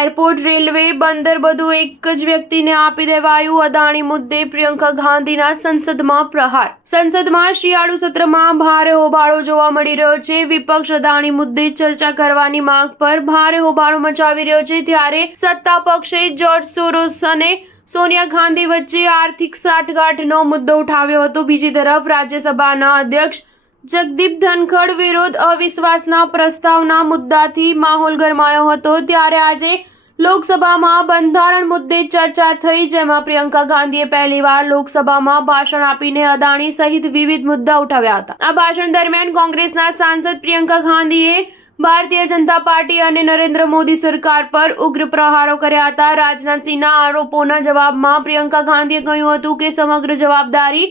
Airport, railway, બંદર બધું એક જ વ્યક્તિને આપી દેવાયું. અદાણી મુદ્દે પ્રિયંકા ગાંધીના સંસદમાં પ્રહાર. સંસદમાં શિયાળુ સત્રમાં ભારે હોબાળો જોવા મળી રહ્યો છે. વિપક્ષ અદાણી મુદ્દે ચર્ચા કરવાની માંગ પર ભારે હોબાળો મચાવી રહ્યો છે, ત્યારે સત્તા પક્ષે જોર્જ સોરોસ અને સોનિયા ગાંધી વચ્ચે આર્થિક સાઠગાંઠનો મુદ્દો ઉઠાવ્યો હતો. બીજી તરફ રાજ્યસભાના અધ્યક્ષ જગદીપ ધનખડ વિરુદ્ધ અવિશ્વાસના પ્રસ્તાવના મુદ્દાથી માહોલ ગરમાયો હતો. ત્યારે આજે લોકસભામાં બંધારણ મુદ્દે ચર્ચા થઈ, જેમાં પ્રિયંકા ગાંધીએ પહેલીવાર લોકસભામાં ભાષણ આપીને અદાણી સહિત વિવિધ મુદ્દા ઉઠાવ્યા હતા. આ ભાષણ દરમિયાન કોંગ્રેસના સાંસદ પ્રિયંકા ગાંધીએ ભારતીય જનતા પાર્ટી અને નરેન્દ્ર મોદી સરકાર પર ઉગ્ર પ્રહારો કર્યા હતા. રાજનાથસિંહના આરોપોના જવાબમાં પ્રિયંકા ગાંધીએ કહ્યું હતું કે સમગ્ર જવાબદારી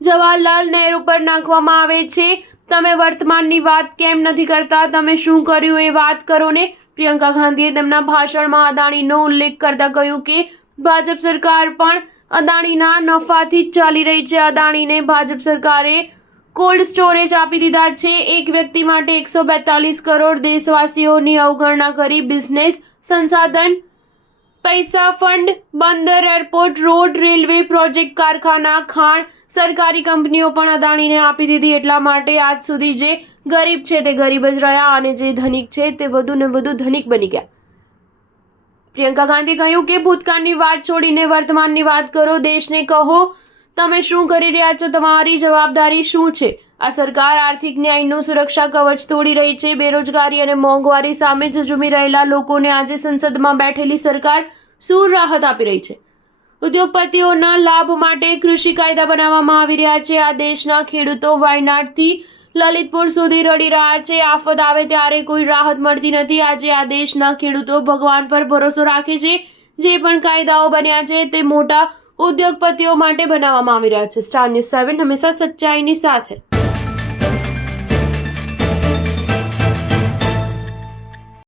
જવાહરલાલ નહેરુ પર નાખવામાં આવે છે. તમે વર્તમાનની વાત કેમ નથી કરતા? તમે શું કર્યું એ વાત કરો ને. પ્રિયંકા ગાંધીએ તેમના ભાષણમાં અદાણીનો ઉલ્લેખ કરતા કહ્યું કે ભાજપ સરકાર પણ અદાણીના નફાથી જ ચાલી રહી છે. અદાણીને ભાજપ સરકારે કોલ્ડ સ્ટોરેજ આપી દીધા છે. એક વ્યક્તિ માટે 142 કરોડ. દેશવાસીઓની અવગણના કરી બિઝનેસ, સંસાધન, પૈસા, ફંડ, બંદર, એરપોર્ટ, રોડ, રેલવે, પ્રોજેક્ટ, કારખાના, ખાણ, સરકારી કંપનીઓ પણ અદાણીને આપી દીધી. એટલા માટે આજ સુધી જે ગરીબ છે તે ગરીબ જ રહ્યા અને જે ધનિક છે તે વધુ ને વધુ ધનિક બની ગયા. પ્રિયંકા ગાંધીએ કહ્યું કે ભૂતકાળની વાત છોડીને વર્તમાનની વાત કરો. દેશને કહો તમે શું કરી રહ્યા છો, તમારી જવાબદારી શું છે. આ સરકાર આર્થિક ન્યાયનું સુરક્ષા કવચ તોડી રહી છે. બેરોજગારી અને મોંઘવારી સામે ઝઝૂમી રહેલા લોકોને આજે સંસદમાં બેઠેલી સરકાર શું રાહત આપી રહી છે. ઉદ્યોગપતિઓના લાભ માટે કૃષિ કાયદા બનાવવામાં આવી રહ્યા છે. આ દેશના ખેડૂતો વાયનાડથી લલિતપુર સુધી રડી રહ્યા છે. આફત આવે ત્યારે કોઈ રાહત મળતી નથી. આજે આ દેશના ખેડૂતો ભગવાન પર ભરોસો રાખે છે. જે પણ કાયદાઓ બન્યા છે તે મોટા ઉદ્યોગપતિઓ માટે બનાવવામાં આવી રહ્યા છે. સ્ટાર ન્યૂઝ 7 હંમેશા સચ્ચાઈની સાથે.